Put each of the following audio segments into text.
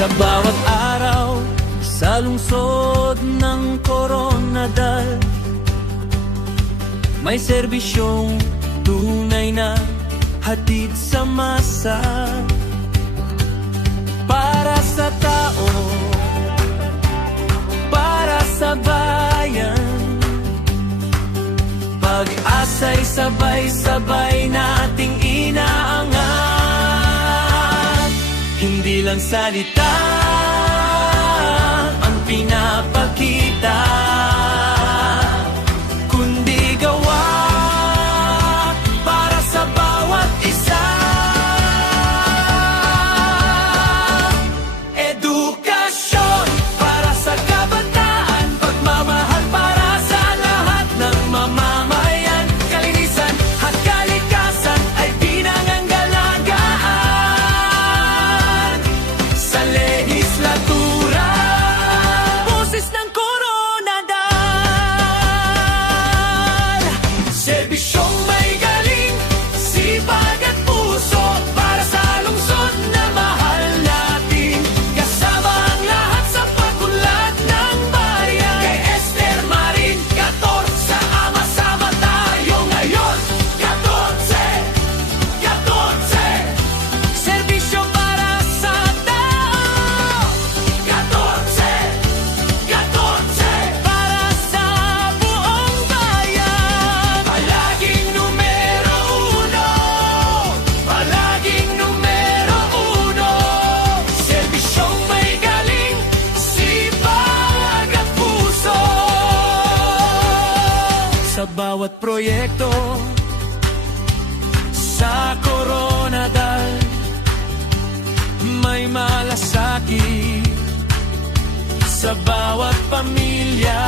Sa bawat araw, sa lungsod ng Coronadal, may serbisyong tunay na hatid sa masa. Para sa tao, para sa bayan, pag-asa'y sabay-sabay nating inaangat. Hindi lang salita ang pinapakita, kundi gawa para sa bawat isa. Edukasyon para sa kabataan, pagmamahal para sa lahat ng mamamayan, kalinisan at kalikasan ay pinangangalagaan sa legislatura. Boses ng Coronadal, serbisyong may galing, sipag at puso para sa lungsod na mahal natin. Kasama ang lahat sa pag-unlad ng bayan. Kay Esther Marin 14, sama-sama tayo ngayon. 14, 14, serbisyo para sa tao. 14, 14, para sa buong bayan. Palaging numero uno, palaging numero uno. Serbisyong may galing, sipag at puso. Sa bawat proyekto sa Coronadal, may malasakit sa bawat pamilya.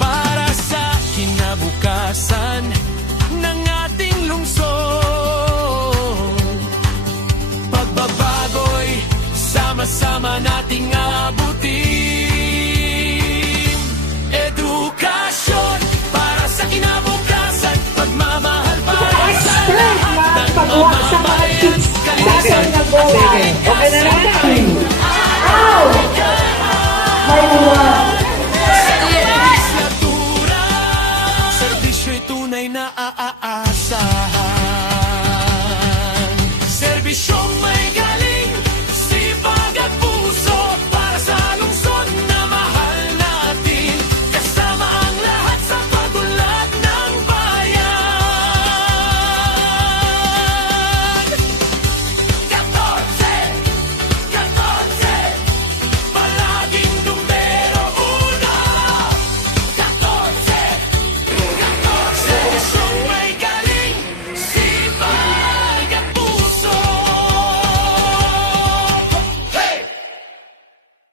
Para sa kinabukasan ng ating lungsod, pagbabago'y sama-sama nating abutin. Edukasyon para sa kinabukasan, pagmamahal para sa lahat ng Pagwa sa mga kids sa ating nagwaway. Okay na naman. Ow! May mga legislatura, serbisyo'y tunay na